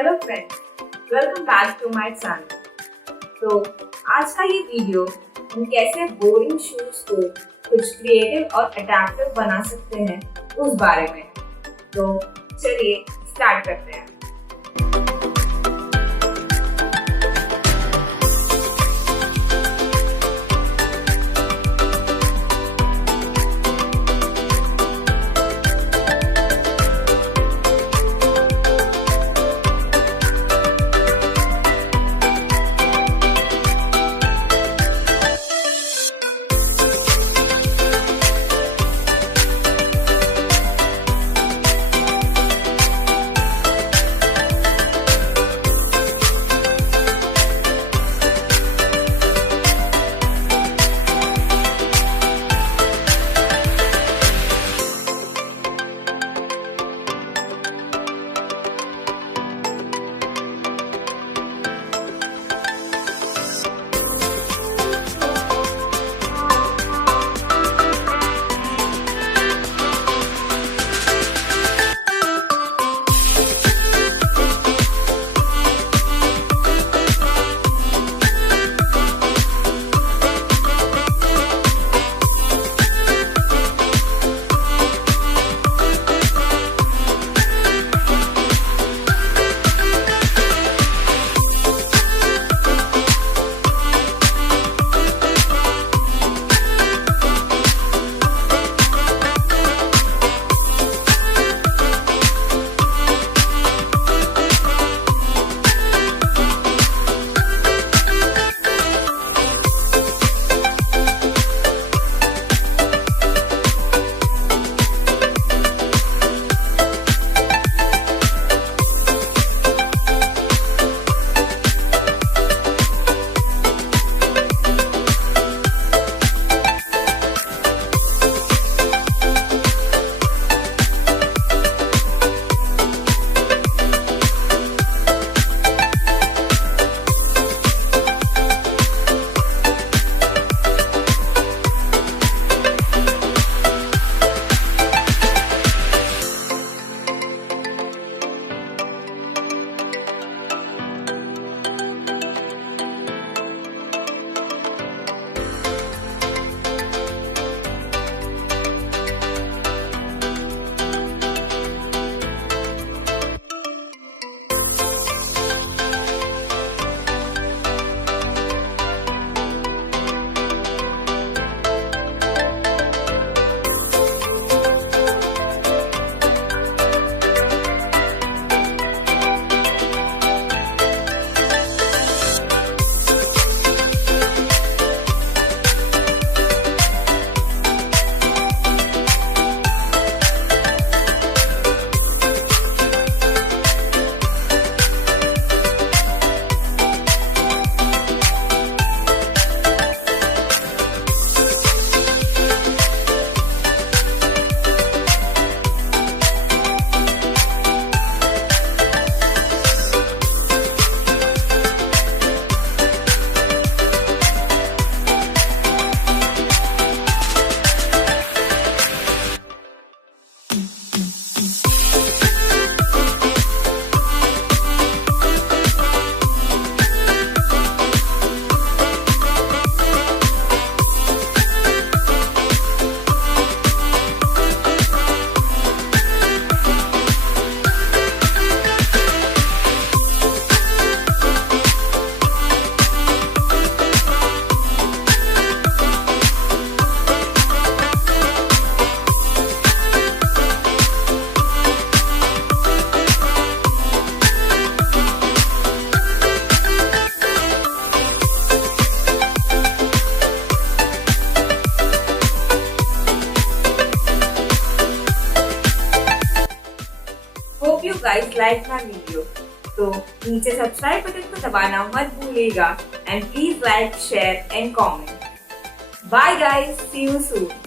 Hello friends, welcome back to my channel. तो आज का ये वीडियो हम कैसे बोरिंग शूज को कुछ क्रिएटिव और अट्रैक्टिव बना सकते हैं उस बारे में। तो चलिए स्टार्ट करते हैं। Hope you guys like my video. तो नीचे सब्सक्राइब बटन को दबाना मत भूलिएगा and please like, share and comment. Bye guys, see you soon.